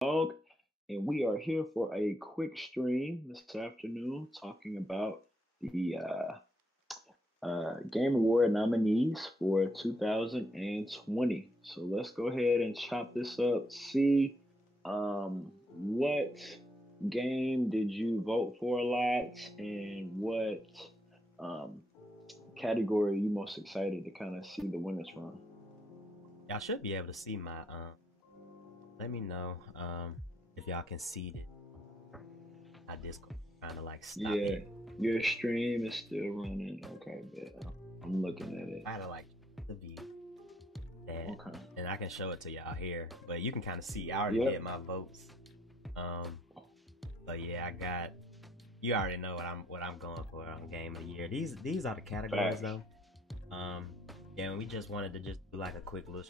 Dog, and we are here for a quick stream this afternoon talking about the Game Award nominees for 2020. So let's go ahead and chop this up. See, what game did you vote for a lot, and what um, category are you most excited to kind of see the winners from? Y'all should be able to see my let me know if y'all can see it. My Discord trying to like stop Yeah, me. your stream is still running. Okay, bet. I'm looking at it. I had to like the view that Okay. and I can show it to y'all here. But you can kind of see I already Yep. did my votes. Um but yeah, I got you already know what I'm going for on game of the year. These are the categories Facts. though. Um yeah, and we just wanted to just do like a quick little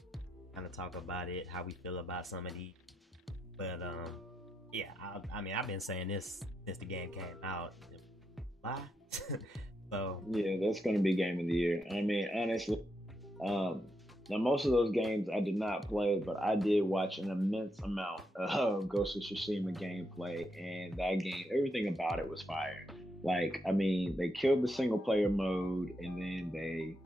kind of talk about it, how we feel about some of these. But yeah, I mean, I've been saying this since the game came out. Why? So Yeah, that's going to be game of the year. I mean, honestly, um, now most of those games I did not play, but I did watch an immense amount of Ghost of Tsushima gameplay, and that game, everything about it was fire. Like, I mean, they killed the single player mode, and then they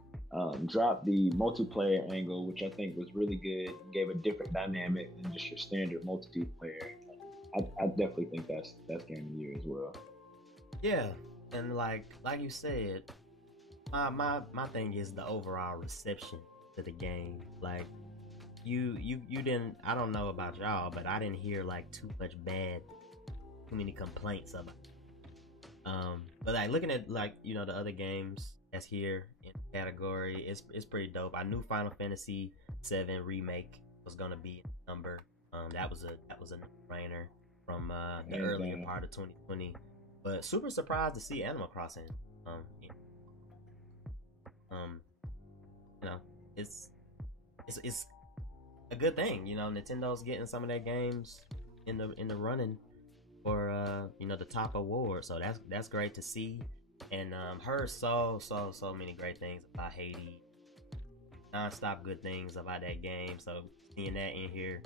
dropped the multiplayer angle, which I think was really good, gave a different dynamic than just your standard multiplayer. I definitely think that's game of the year as well. yeah, and like you said, my thing is the overall reception to the game. Like you didn't. I don't know about y'all, but I didn't hear like too many complaints about. But like looking at like the other games that's here in the category, it's pretty dope. I knew Final Fantasy VII remake was gonna be a number. That was a no-brainer from the Hands earlier down. part of 2020. But super surprised to see Animal Crossing. Um, you know, it's it's a good thing. Nintendo's getting some of their games in the running for the top award. So that's great to see. And heard so many great things about Haiti, non-stop good things about that game. So seeing that in here,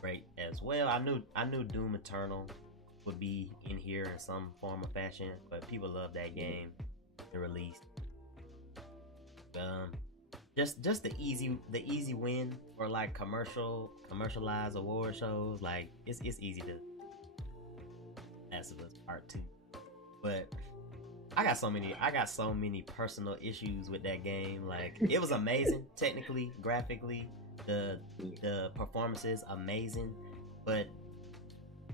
great as well. I knew Doom Eternal would be in here in some form or fashion, but people love that game. The release, um, just the easy win for like commercialized award shows. Like it's easy to Last of Us Part Two, but I got so many personal issues with that game. Like it was amazing technically, graphically, the the performances amazing, but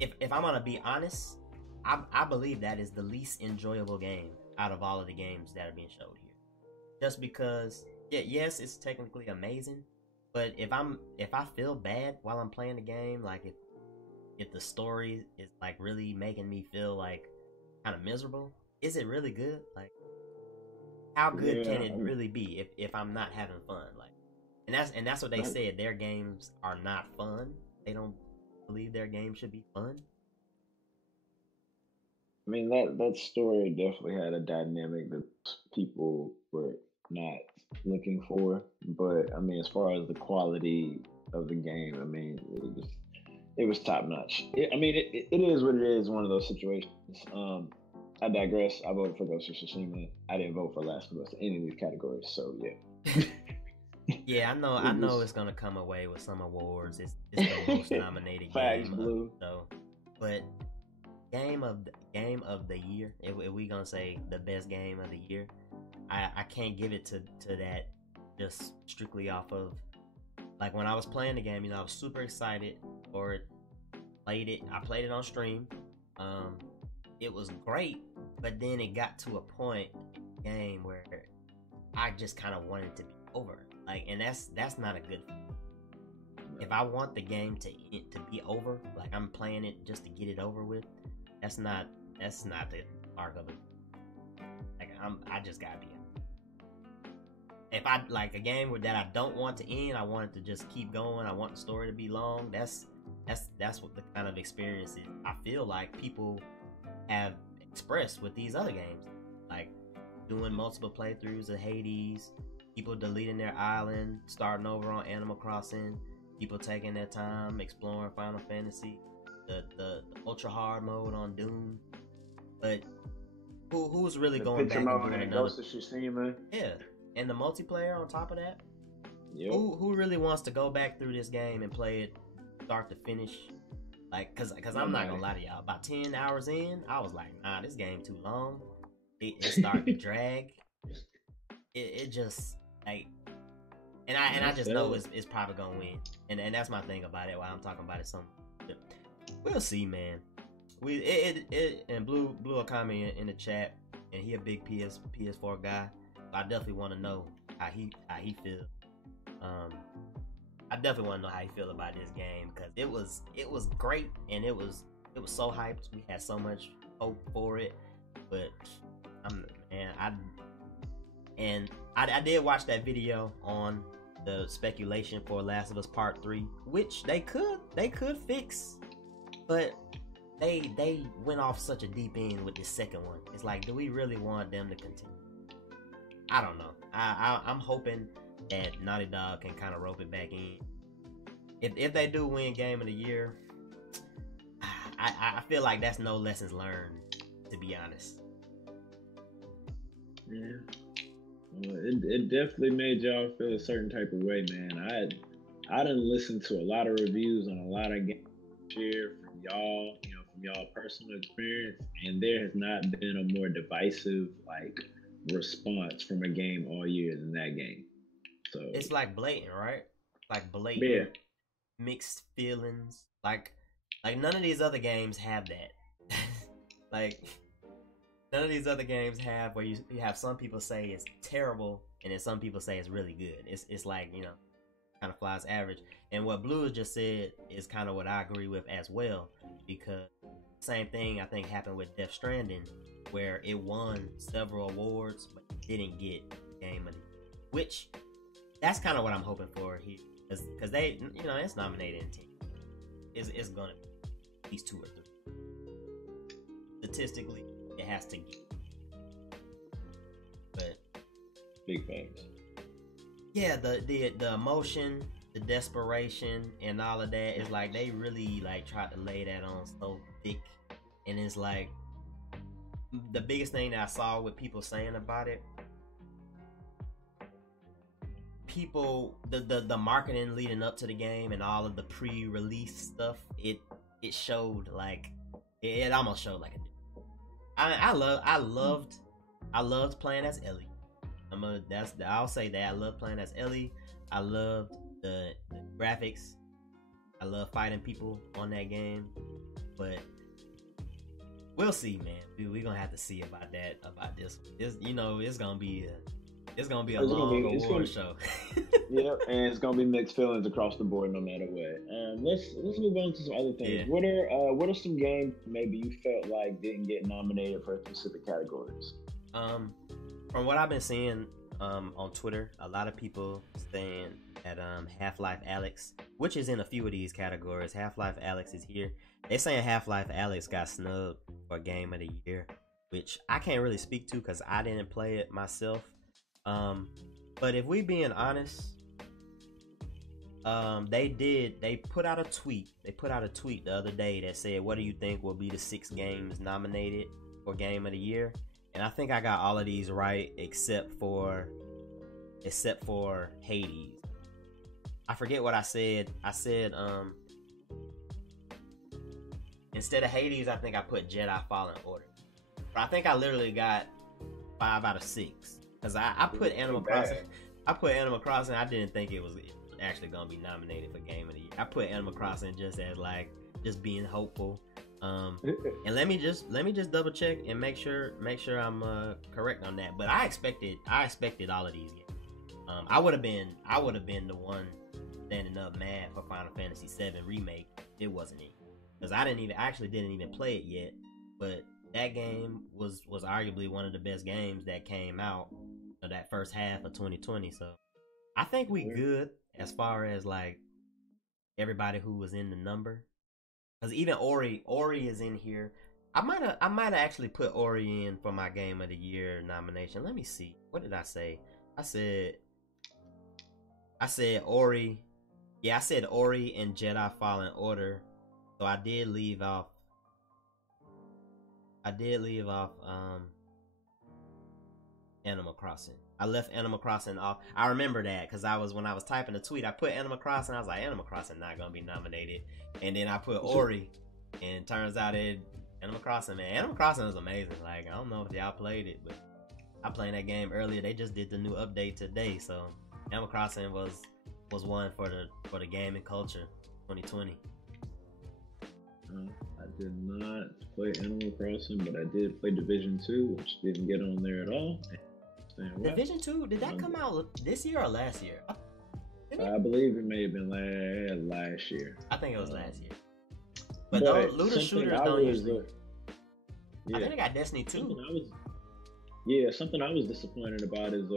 if I'm gonna be honest, I believe that is the least enjoyable game out of all of the games that are being showed here. Just because, yeah, yes, it's technically amazing, but if I feel bad while I'm playing the game, like if the story is like really making me feel like kind of miserable, is it really good? Like how good can Yeah, it really be if I'm not having fun? Like, and that's what they that, said. Their games are not fun. They don't believe their games should be fun. I mean that story definitely had a dynamic that people were not looking for. But I mean, as far as the quality of the game, I mean, it was top notch. I mean, it is what it is. One of those situations. I digress. I voted for Ghost of Tsushima. I didn't vote for Last of Us in any of these categories. So yeah, Yeah, I it know was it's gonna come away with some awards. It's the most nominated facts, game of blue. the show, but game of the year. If we gonna say the best game of the year, I can't give it to that just strictly off of like when I was playing the game. I was super excited for it. Played it. I played it on stream. Um, it was great, but then it got to a point in the game where I just kind of wanted to be over. Like, and that's not a good. If I want the game to be over, like I'm playing it just to get it over with, that's not the mark of it. Like I just gotta be. If I like a game that I don't want to end, I want it to just keep going. I want the story to be long. That's what the kind of experience is. I feel like people have expressed with these other games, like doing multiple playthroughs of Hades, people deleting their island, starting over on Animal Crossing. people taking their time exploring Final Fantasy, the ultra hard mode on Doom, but who's really going back and doing another? Ghost of Tsushima. Yeah, and the multiplayer on top of that. Yep. Who really wants to go back through this game and play it start to finish? Like, cause I'm not gonna lie to y'all. About 10 hours in, I was like, nah, this game too long. It started to drag. It just like, and I just know it's probably gonna win. And that's my thing about it. While I'm talking about it, we'll see, man. And Blue will comment in the chat, and he a big PS4 guy. So I definitely want to know how he feels. I definitely want to know how you feel about this game, because it was great, and it was so hyped. We had so much hope for it, but I did watch that video on the speculation for Last of Us Part 3, which they could fix, but they went off such a deep end with this second one. It's like, do we really want them to continue? I don't know. I'm hoping that Naughty Dog can kind of rope it back in. If they do win Game of the Year, I feel like that's no lessons learned, to be honest. Yeah. Well, it definitely made y'all feel a certain type of way, man. I didn't listen to a lot of reviews on a lot of games this year from y'all, from y'all personal experience, and there has not been a more divisive response from a game all year than that game. So it's like blatant, right? Like blatant, yeah. Mixed feelings. Like none of these other games have that. Like none of these other games have where you have some people say it's terrible and then some people say it's really good. It's like, kind of flies average. And what Blue just said is kind of what I agree with as well, because same thing I think happened with Death Stranding, where it won several awards but didn't get Game of the Year, which that's kind of what I'm hoping for here, because they, it's nominated in 10. It's gonna be at least 2 or 3. Statistically, it has to get. But big facts. Yeah, the emotion, the desperation, and all of that is like they really tried to lay that on so thick, and it's like the biggest thing that I saw with people saying about it. People, the marketing leading up to the game and all of the pre-release stuff, it showed it almost showed like a. I loved playing as Ellie. I'll say that I love playing as Ellie. I loved the graphics. I love fighting people on that game, but we'll see, man. We're gonna have to see about that. About this, it's gonna be a long award show. Yep, and it's gonna be mixed feelings across the board, no matter what. Let's move on to some other things. Yeah. What are some games maybe you felt like didn't get nominated for specific categories? From what I've been seeing on Twitter, a lot of people saying that Half-Life Alyx, which is in a few of these categories, Half-Life Alyx is here. They're saying Half-Life Alyx got snubbed for Game of the Year, which I can't really speak to because I didn't play it myself. But if we being honest, they put out a tweet. They put out a tweet the other day that said, "What do you think will be the 6 games nominated for Game of the Year?" And I think I got all of these right except for Hades. I forget what I said. I said instead of Hades, I think I put Jedi Fallen Order. But I think I literally got 5 out of 6 because I put Animal Crossing. I put Animal Crossing. I didn't think it was actually gonna be nominated for Game of the Year. I put Animal Crossing just as just being hopeful. And let me just double check and make sure I'm correct on that. But I expected all of these games. I would have been the one standing up mad for Final Fantasy VII Remake. It wasn't it, because I actually didn't even play it yet. But that game was arguably one of the best games that came out of that first half of 2020. So I think we good as far as everybody who was in the number. Because even Ori is in here. I might have actually put Ori in for my Game of the Year nomination. Let me see. What did I say? I said Ori Yeah, I said Ori and Jedi Fallen Order. So I did leave off. Animal Crossing. I left Animal Crossing off. I remember that because when I was typing the tweet, I put Animal Crossing. I was like, Animal Crossing not gonna be nominated, and then I put Ori, and turns out Animal Crossing, man. Animal Crossing is amazing. Like, I don't know if y'all played it, but I played that game earlier. They just did the new update today, so Animal Crossing was one for the gaming culture 2020. I did not play Animal Crossing, but I did play Division 2, which didn't get on there at all. Division 2, did that come out this year or last year? I believe it may have been last year. I think it was last year. But those looter shooters don't usually. I think they got Destiny 2. Something I was disappointed about is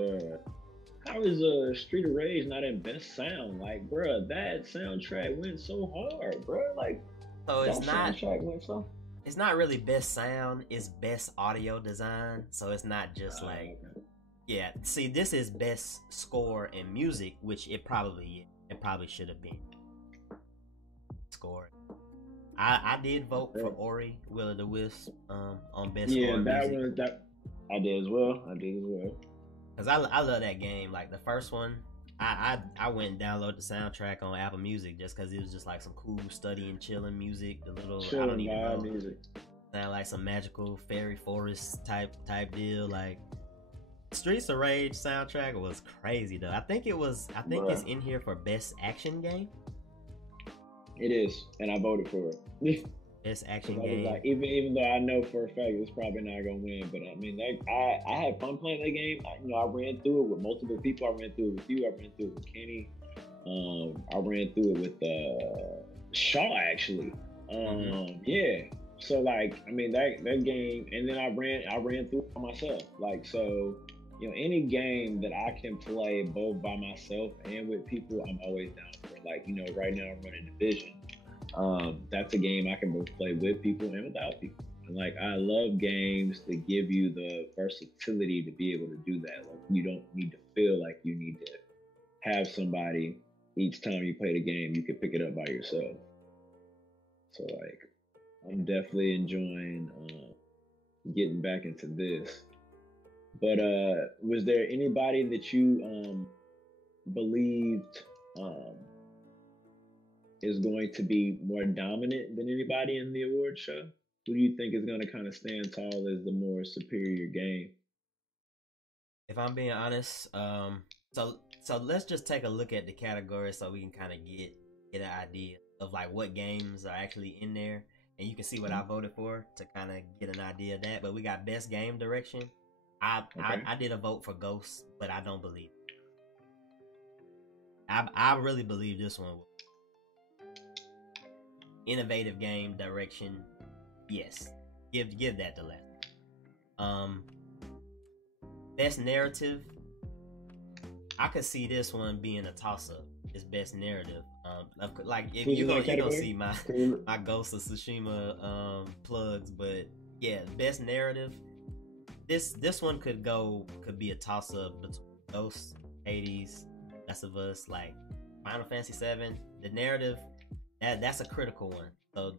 how is Street of Rage not in best sound? Like, bruh, that soundtrack went so hard, bruh. Like, so it's not really best sound, it's best audio design. So it's not just like, okay. Yeah. See, this is best score and music, which it probably should have been. Score. I did vote for Ori, Will of the Wisp, on best score and music. Yeah, I did as well. Cause I love that game. Like the first one, I went and downloaded the soundtrack on Apple Music just because it was just like some cool studying, chilling music. The little I don't even know, music. Sound like some magical fairy forest type deal. Like Streets of Rage soundtrack was crazy though. I think it's in here for best action game. It is, and I voted for it. Best action game. Like, even though I know for a fact it's probably not gonna win, but I mean, I had fun playing that game. I ran through it with multiple people. I ran through it with you. I ran through it with Kenny. I ran through it with Shaw actually. Yeah. So like, I mean that game, and then I ran through it by myself. Like, so, you know, any game that I can play both by myself and with people, I'm always down for. Like, you know, right now I'm running Division. That's a game I can both play with people and without people. And like, I love games that give you the versatility to be able to do that. Like, you don't need to feel like you need to have somebody each time you play the game. You can pick it up by yourself. So like, I'm definitely enjoying getting back into this. But was there anybody that you believed is going to be more dominant than anybody in the award show? Who do you think is going to kind of stand tall as the more superior game? If I'm being honest, so let's just take a look at the categories so we can kind of get an idea of like what games are actually in there, and you can see what I voted for to kind of get an idea of that. But we got best game direction. I did a vote for Ghost, but I don't believe it. I really believe this one. Innovative game direction, yes. Give that to last. Best narrative, I could see this one being a toss-up. It's best narrative. Like if you gonna see my Ghost of Tsushima plugs, but yeah, best narrative. This one could be a toss-up between Ghost, Hades, Last of Us, like Final Fantasy VII. The narrative, that's a critical one. So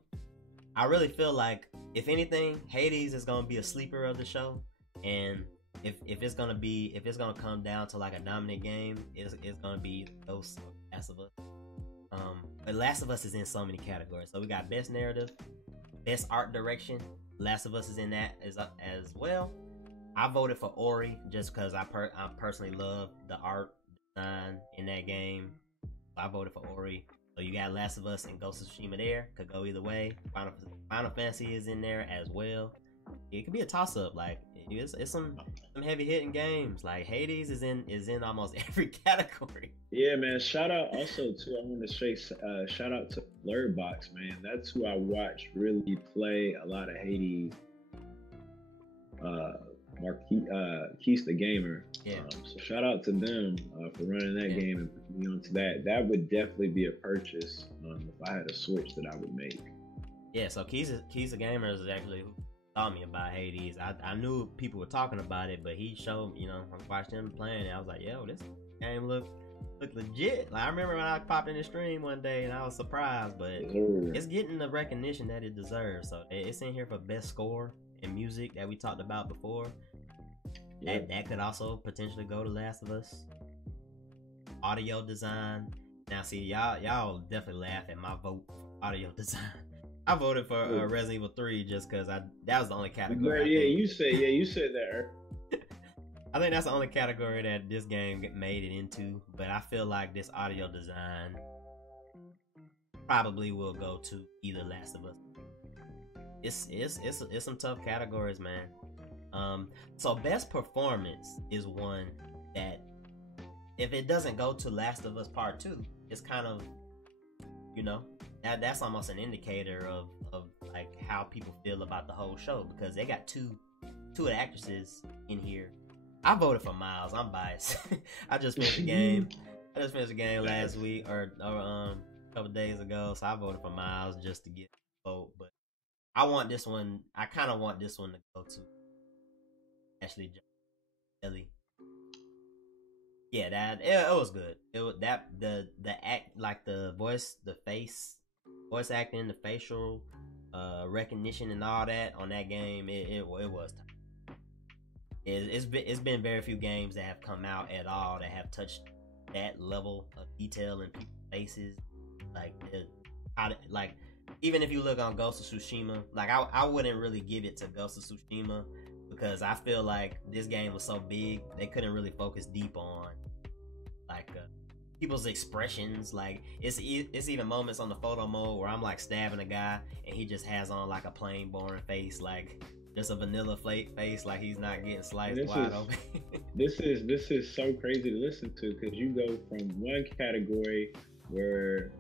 I really feel like, if anything, Hades is gonna be a sleeper of the show, and if it's gonna come down to like a dominant game, it's gonna be Ghost or Last of Us. But Last of Us is in so many categories. So we got best narrative, best art direction. Last of Us is in that as well. I voted for Ori just because I personally love the art design in that game. I voted for Ori. So you got Last of Us and Ghost of Tsushima there. Could go either way. Final Fantasy is in there as well. It could be a toss-up. Like, it's some heavy hitting games. Like Hades is in almost every category. Yeah, man. Shout out also to, I want to say shout out to Blerd, man. That's who I watched really play a lot of Hades. Keith the Gamer. Yeah. So shout out to them for running that game and putting me onto that. That would definitely be a purchase if I had a Switch that I would make. Yeah, so Keith the Gamer is actually who taught me about Hades. I knew people were talking about it, but he showed, I watched him playing it. I was like, yo, this game look look legit. Like I remember when I popped in the stream one day and I was surprised, but it's getting the recognition that it deserves. So it's in here for best score and music that we talked about before. That could also potentially go to Last of Us. Audio design. Now see y'all definitely laugh at my vote. Audio design. I voted for Resident Evil 3 just because that was the only category. You said that. I think that's the only category that this game made it into. But I feel like this audio design probably will go to either Last of Us. It's some tough categories, man. So best performance is one that if it doesn't go to Last of Us Part 2, it's kind of, that's almost an indicator of like how people feel about the whole show, because they got two of the actresses in here. I voted for Miles. I'm biased. I just finished the game. Last week or a couple days ago, so I voted for Miles just to get a vote. But I want this one. I kind of want this one to go to Ashley Ellie. Yeah, it was good. It was the act, like the voice acting, the facial recognition and all that on that game. It was tough. It's been very few games that have come out at all that have touched that level of detail in people's faces. Like even if you look on Ghost of Tsushima, like I wouldn't really give it to Ghost of Tsushima, because I feel like this game was so big they couldn't really focus deep on like people's expressions. Like it's even moments on the photo mode where I'm like stabbing a guy and he just has on like a plain boring face, like just a vanilla face, like he's not getting sliced wide open. This is so crazy to listen to, because you go from one category where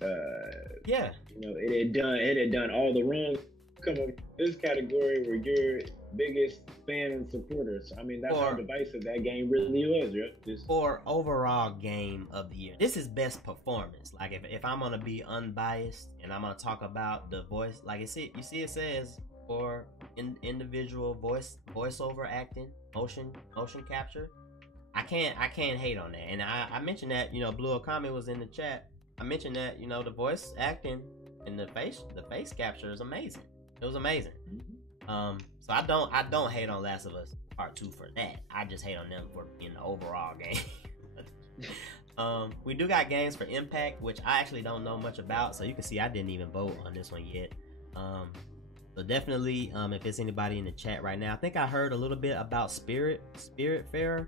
it had done all the wrong, come up this category where you're biggest fan and supporter. So, I mean, that's how divisive that game really was, yeah. For overall game of the year, this is best performance. Like if I'm gonna be unbiased and I'm gonna talk about the voice, like you see it says for individual voiceover acting, motion capture. I can't hate on that. And I mentioned that, Blue Okami was in the chat. I mentioned that, the voice acting and the face capture is amazing. It was amazing. So I don't hate on Last of Us Part 2 for that. I just hate on them for being the overall game. We do got games for Impact, which I actually don't know much about, so you can see I didn't even vote on this one yet. So definitely, if it's anybody in the chat right now, I think I heard a little bit about Spiritfarer.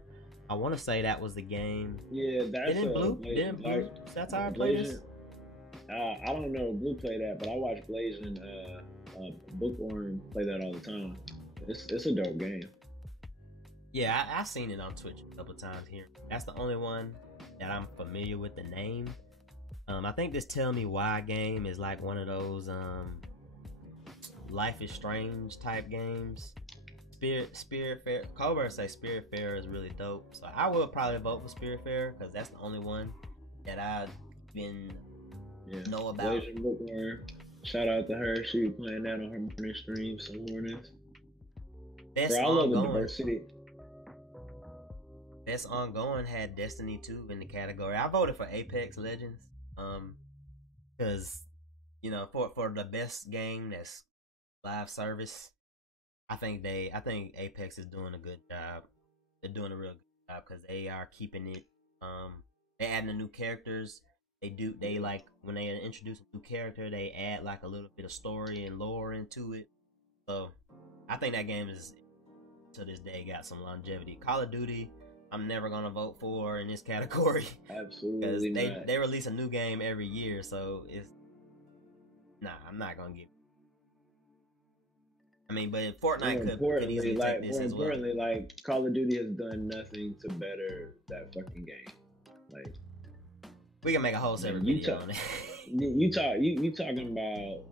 I want to say that was the game. Yeah, that's Blue Satire play this? I don't know if Blue play that, but I watch Blaze and Bookworm play that all the time. It's a dope game. Yeah, I've seen it on Twitch a couple times here. That's the only one that I'm familiar with the name. I think this Tell Me Why game is like one of those Life is Strange type games. Spiritfarer. Cobra say Spiritfarer is really dope, so I will probably vote for Spiritfarer because that's the only one that I've been know about. Blaze and Bookworm. Shout out to her. She was playing that on her morning stream some mornings. Best I love the diversity. Best ongoing had Destiny 2 in the category. I voted for Apex Legends. Because for the best game that's live service, I think Apex is doing a good job. They're doing a real good job because they are keeping it. They're adding the new characters. They like when they introduce a new character, they add like a little bit of story and lore into it. So I think that game is, to this day, got some longevity. Call of Duty, I'm never gonna vote for in this category. Absolutely, because they release a new game every year, so I'm not gonna give. I mean, but Fortnite could easily take this as well. More importantly, like Call of Duty has done nothing to better that fucking game. Like, we can make a whole separate video on it. You talking about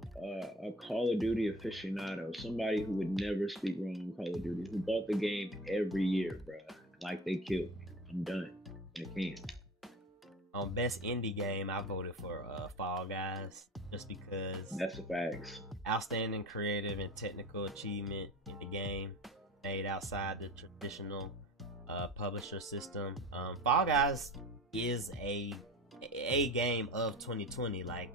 a Call of Duty aficionado, somebody who would never speak wrong on Call of Duty, who bought the game every year, bro. Like, they killed me. I'm done. I can't. On best indie game, I voted for Fall Guys, just because that's the facts. Outstanding creative and technical achievement in the game, made outside the traditional publisher system. Fall Guys is a game of 2020. Like,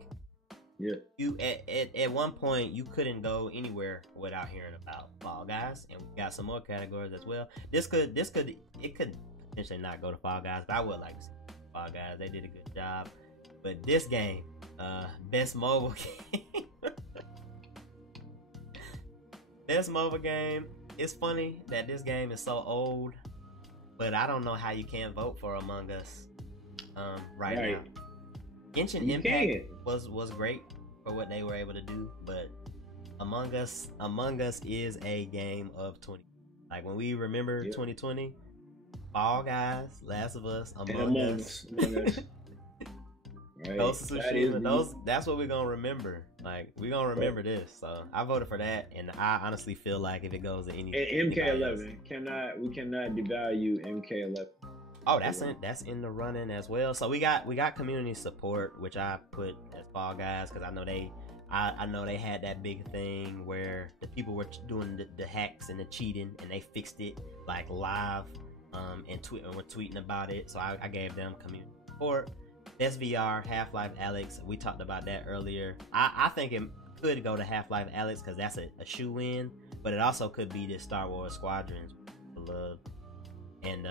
Yeah. you at one point you couldn't go anywhere without hearing about Fall Guys, and we got some more categories as well. It could potentially not go to Fall Guys, but I would like to see Fall Guys. They did a good job. But this game, best mobile game. Best mobile game. It's funny that this game is so old, but I don't know how you can't vote for Among Us right now. Genshin Impact was great for what they were able to do, but Among Us is a game of 20. Like, when we remember 2020, Fall Guys, Last of Us, Among Us. Right. Ghost of Tsushima, that's what we're gonna remember. Like, we're gonna remember this. So I voted for that, and I honestly feel like if it goes to any MK11 we cannot devalue MK11. Oh, that's in the running as well. So we got community support, which I put as Fall Guys, because I know they had that big thing where the people were doing the hacks and the cheating, and they fixed it like live, and were tweeting about it. So I gave them community support. SVR, Half-Life Alyx, we talked about that earlier. I think it could go to Half-Life Alyx because that's a shoe-in, but it also could be the Star Wars Squadrons. Love. And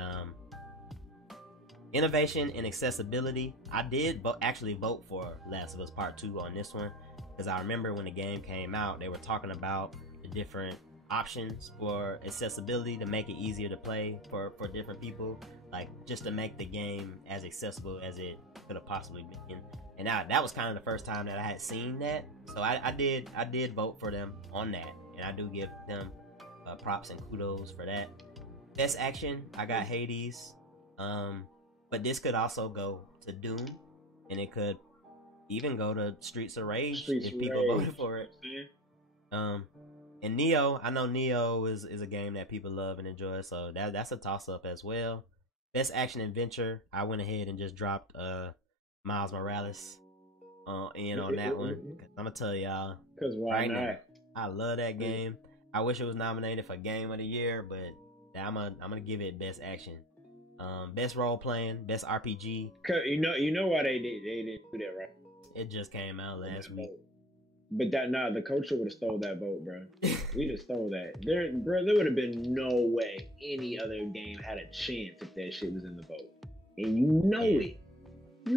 innovation and accessibility. I did actually vote for Last of Us Part 2 on this one, because I remember when the game came out, they were talking about the different options for accessibility to make it easier to play for different people, like just to make the game as accessible as it could have possibly been. And that was kind of the first time that I had seen that, so I did vote for them on that, and I do give them props and kudos for that. Best action, I got Hades, but this could also go to Doom, and it could even go to Streets of Rage if people voted for it. And Neo, I know Neo is a game that people love and enjoy, so that's a toss-up as well. Best action adventure, I went ahead and just dropped Miles Morales in on that one. I'm gonna tell y'all, because why not? Now, I love that game. I wish it was nominated for Game of the Year, but I'm gonna give it best action. Best role playing, best RPG. Cause you know why they didn't do that, right? It just came out last week. But the culture would have stole that vote, bro. We'd have stole that. There would have been no way any other game had a chance if that shit was in the vote. And you know it. I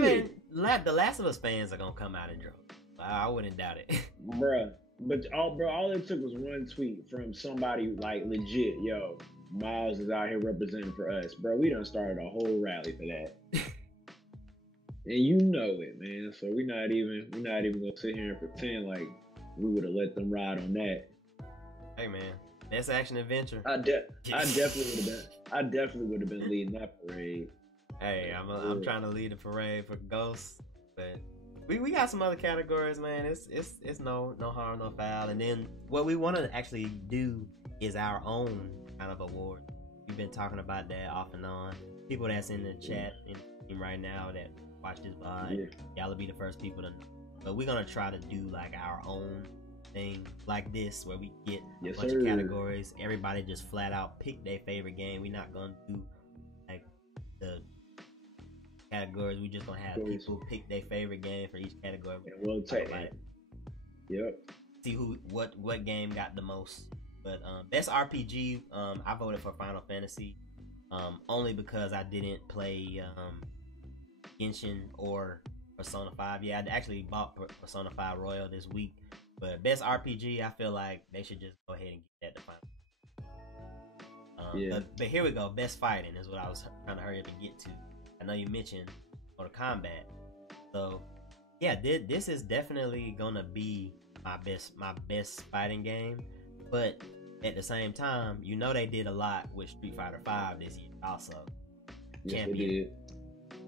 mean, the Last of Us fans are gonna come out and draw. I wouldn't doubt it. Bruh. But all it took was one tweet from somebody like legit, yo, Miles is out here representing for us. Bro, we done started a whole rally for that. And you know it, man. So we're not even gonna sit here and pretend like we would have let them ride on that. Hey man, best action adventure. I definitely would have been leading that parade. Hey, I'm trying to lead the parade for Ghosts, but we got some other categories, man. It's no harm, no foul. And then what we want to actually do is our own kind of award. We've been talking about that off and on. People that's in the chat right now that watch this VOD, y'all will be the first people to know. But we're gonna try to do like our own thing like this, where we get a bunch of categories. Everybody just flat out pick their favorite game. We're not gonna do like the categories. We just gonna have people pick their favorite game for each category. And we'll take it. Yep. See what game got the most. But best RPG, I voted for Final Fantasy, only because I didn't play Genshin or Persona 5. Yeah, I actually bought Persona 5 Royal this week. But best RPG, I feel like they should just go ahead and get that to Final. But here we go. Best fighting is what I was trying to hurry up and get to. I know you mentioned Mortal Kombat. So yeah, this is definitely gonna be my best fighting game. But at the same time, you know they did a lot with Street Fighter 5 this year also. Yes, they did.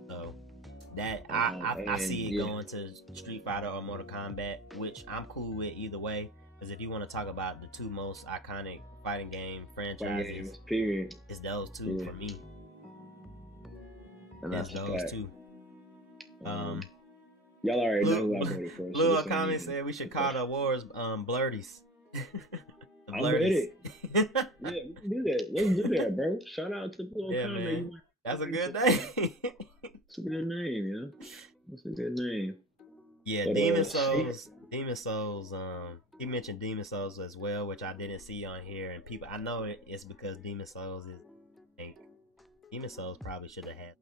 So that I see it going to Street Fighter or Mortal Kombat, which I'm cool with either way. Because if you want to talk about the two most iconic fighting game franchises, period, it's those two for me. And that's those two. Y'all already know who I voted for. Blue Akami said we should call the awards blerdies. I'm with it. Yeah, we can do that. Let's do that, bro. Shout out to Blue Akami. That's a good thing. It's a good name, you know. That's a good name. Yeah, But Demon Souls. Demon Souls. He mentioned Demon Souls as well, which I didn't see on here. And people, I know it's because Demon Souls is. I think Demon Souls probably should have had.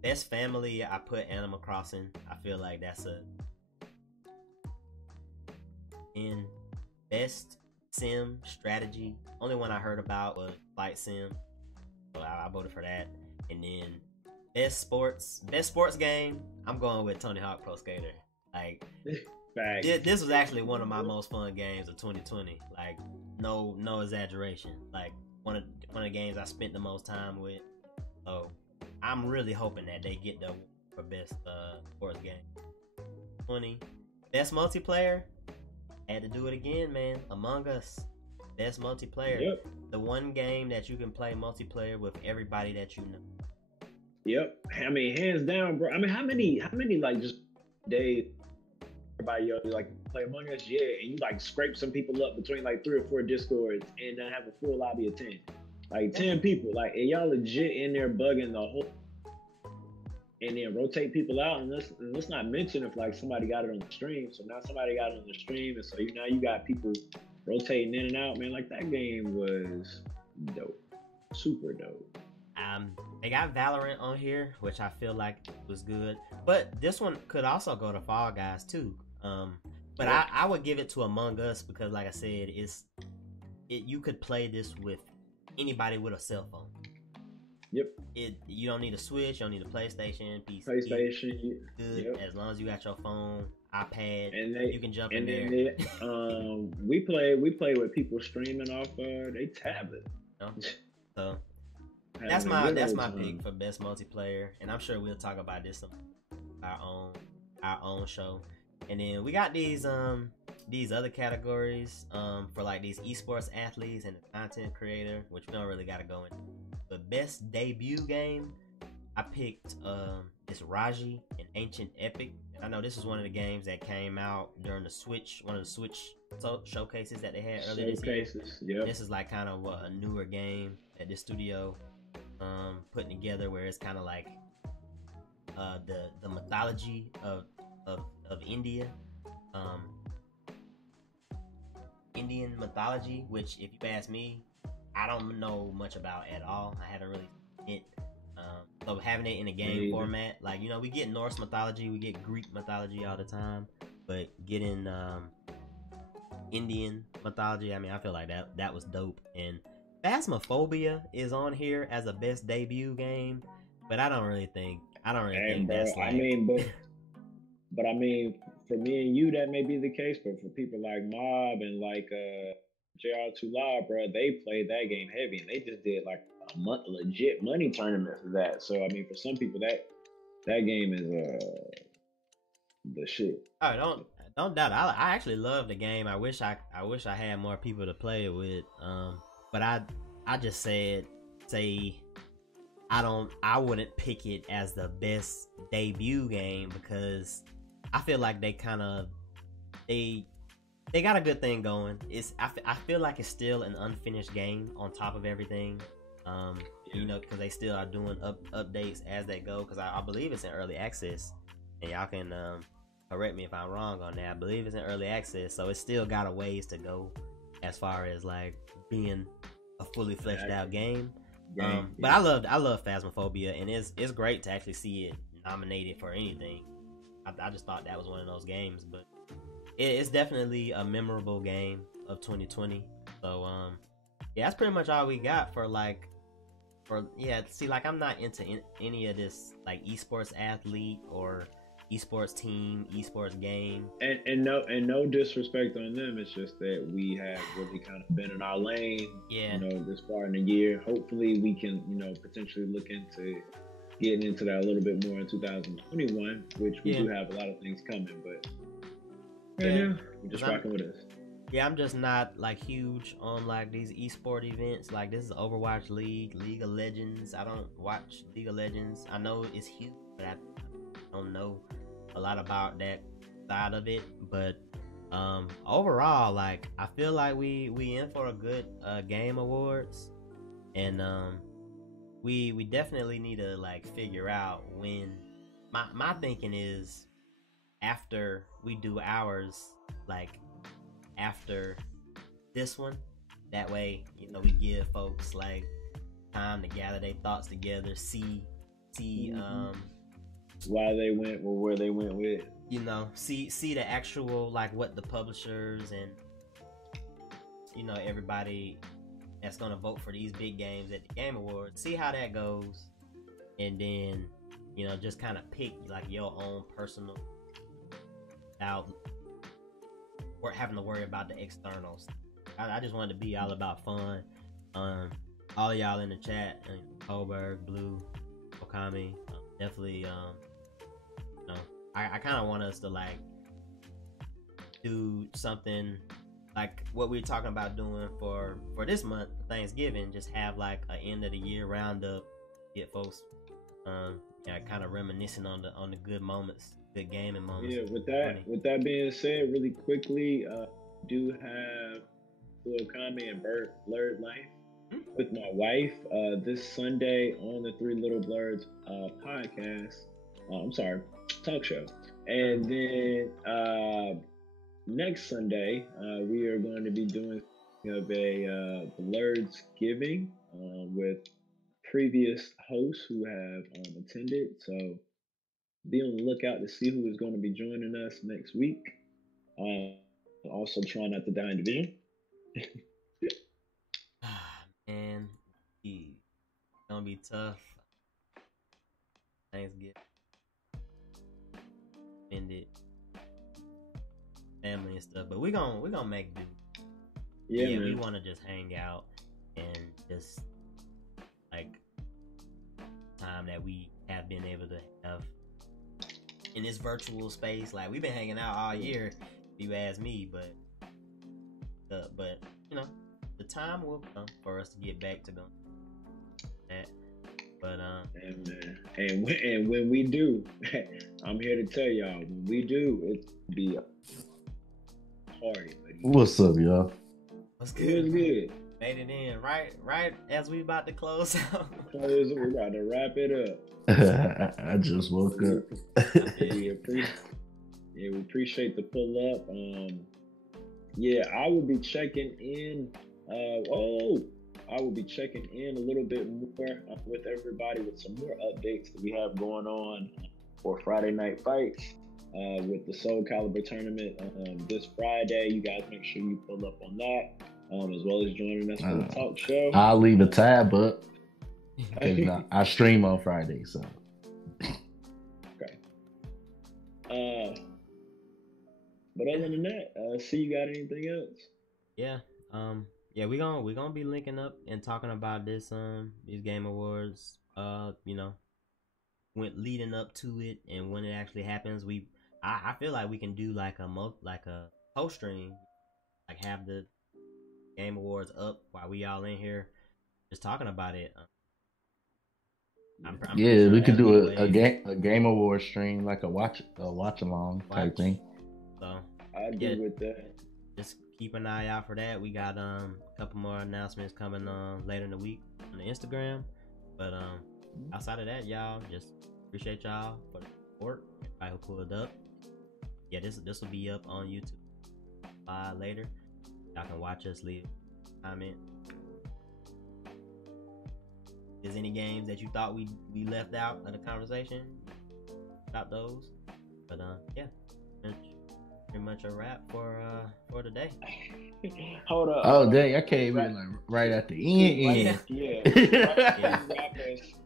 Best family, I put Animal Crossing. I feel like that's a. In best sim strategy, only one I heard about was Flight Sim, so I voted for that. And then best sports game, I'm going with Tony Hawk Pro Skater. Like this was actually one of my most fun games of 2020. Like no exaggeration. Like one of the games I spent the most time with. So I'm really hoping that they get the for best sports game. 20 best multiplayer. Had to do it again, man. Among Us, best multiplayer. Yep. The one game that you can play multiplayer with everybody that you know. Yep. I mean, hands down, bro. I mean, how many like just days everybody like play Among Us? Yeah, and you like scrape some people up between like 3 or 4 discords and then have a full lobby of 10. Like 10 people. Like, and y'all legit in there bugging the whole and then rotate people out, and let's not mention if like somebody got it on the stream. So now somebody got it on the stream, and so now you got people rotating in and out. Man, like that game was dope, super dope. They got Valorant on here, which I feel like was good, but this one could also go to Fall Guys too. But I would give it to Among Us because, like I said, you could play this with anybody with a cell phone. Yep. You don't need a Switch, you don't need a PlayStation, PC. PlayStation, good. Yep. As long as you got your phone, iPad, and you can jump in there. We play with people streaming off their tablet. So that's my pick for best multiplayer, and I'm sure we'll talk about this on our own show. And then we got these other categories for like these esports athletes and the content creator, which we don't really got to go into. The best debut game, I picked this Raji, an Ancient Epic. And I know this is one of the games that came out during the Switch, one of the Switch showcases that they had earlier this year. Yep. This is like kind of a newer game that this studio putting together, where it's kind of like the mythology of India, Indian mythology, which if you ask me, I don't know much about at all. I haven't really seen it. So having it in a game format, like, you know, we get Norse mythology, we get Greek mythology all the time, but getting Indian mythology, I mean, I feel like that was dope. And Phasmophobia is on here as a best debut game, but I don't really think that's like. I mean, but I mean, for me and you, that may be the case, but for people like Mob and like JR2 Live, bro, they played that game heavy, and they just did like a legit money tournament for that. So I mean, for some people, that game is the shit. Oh, don't doubt it. I actually love the game. I wish I had more people to play it with. But I just say I wouldn't pick it as the best debut game because I feel like they got a good thing going. I feel like it's still an unfinished game on top of everything. You know, because they still are doing updates as they go. Because I believe it's in early access, and y'all can correct me if I'm wrong on that. I believe it's in early access, so it's still got a ways to go as far as like being a fully fleshed out game. But I love Phasmophobia, and it's great to actually see it nominated for anything. I just thought that was one of those games, but it's definitely a memorable game of 2020. So yeah, that's pretty much all we got for see, like, I'm not into any of this like esports athlete or esports team, esports game. And no disrespect on them. It's just that we have really kind of been in our lane. Yeah. You know, this far in the year. Hopefully we can, you know, potentially look into getting into that a little bit more in 2021, which we do have a lot of things coming, but we're just rocking with us. Yeah, I'm just not like huge on like these esport events. Like, this is Overwatch League of Legends. I don't watch League of Legends. I know it's huge, but I don't know a lot about that side of it. But overall, like, I feel like we in for a good game awards, and we definitely need to like figure out when. My thinking is after we do ours, like after this one, that way we give folks like time to gather their thoughts together, see why they went or where they went with. See the actual like what the publishers and everybody that's gonna vote for these big games at the Game Awards, see how that goes, and then just kind of pick like your own personal without having to worry about the externals. I just wanted to be all about fun. All of y'all in the chat, Holberg, Blue, Okami, definitely. I kind of want us to like do something like what we were talking about doing for this month, Thanksgiving. Just have like an end of the year roundup, get folks kind of reminiscing on the good moments, good gaming moments. Yeah, with that being said, really quickly, do have Okami and Blerd Life with my wife this Sunday on the 3LittleBlerds podcast. I'm sorry, talk show. And then next Sunday, we are going to be doing a Blerds Giving with previous hosts who have attended. So be on the lookout to see who is going to be joining us next week. Also, try not to die in division. Man, it's gonna be tough. Thanksgiving, spend it, family and stuff, but we're gonna make do. Yeah, we want to just hang out and just like time that we have been able to have in this virtual space. Like we've been hanging out all year, if you ask me, but the time will come for us to get back to going that. But and when we do, I'm here to tell y'all, when we do, it'll be a party. Buddy. What's up, y'all? What's good? What's good? Made it in right as we about to close out. We're about to wrap it up. I just woke up. we appreciate the pull up. I will be checking in. I will be checking in a little bit more with everybody with some more updates that we have going on for Friday Night Fights with the Soul Calibur tournament this Friday. You guys make sure you pull up on that, as well as joining us for the talk show. I'll leave a tab up because I stream on Friday. So okay. But other than that, see, you got anything else? Yeah. We're gonna be linking up and talking about this these Game Awards. Went leading up to it, and when it actually happens, I feel like we can do like a post stream, like have the Game Awards up while we all in here just talking about it. I'm sure we could do a Game Awards stream, like a watch along type thing. So I'd be with that. Just keep an eye out for that. We got a couple more announcements coming later in the week on the Instagram. But outside of that, y'all, just appreciate y'all for the support. Everybody who pulled up. Yeah, this will be up on YouTube later. Y'all can watch us, leave a comment. Is any games that you thought we left out of the conversation about those? But pretty much a wrap for today. Hold up. Oh dang, I came in like right at the end. Yeah.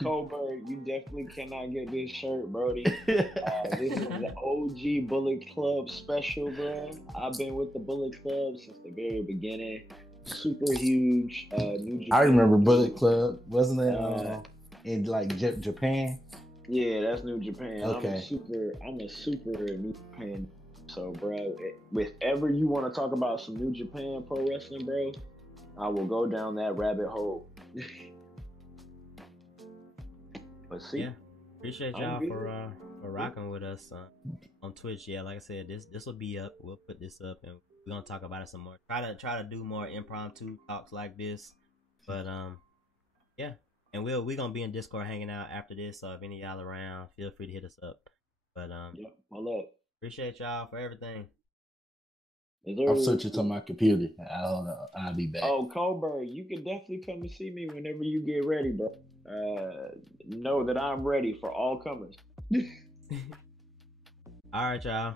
Colbert, you definitely cannot get this shirt, Brody. This is the OG Bullet Club special, bro. I've been with the Bullet Club since the very beginning. Super huge. New Japan. I remember Bullet Club, wasn't it? In like Japan. Yeah, that's New Japan. Okay. I'm a super New Japan. So, bro, if ever you want to talk about some New Japan pro wrestling, bro, I will go down that rabbit hole. But see, appreciate y'all for rocking with us on Twitch. Yeah, like I said, this will be up. We'll put this up, and we're gonna talk about it some more. Try to do more impromptu talks like this. But And we gonna be in Discord hanging out after this. So if any of y'all around, feel free to hit us up. But Yep, my love. appreciate y'all for everything. I'm switching to my computer. I'll be back. Oh, Colbert, you can definitely come and see me whenever you get ready, bro. Know that I'm ready for all comers. All right, y'all.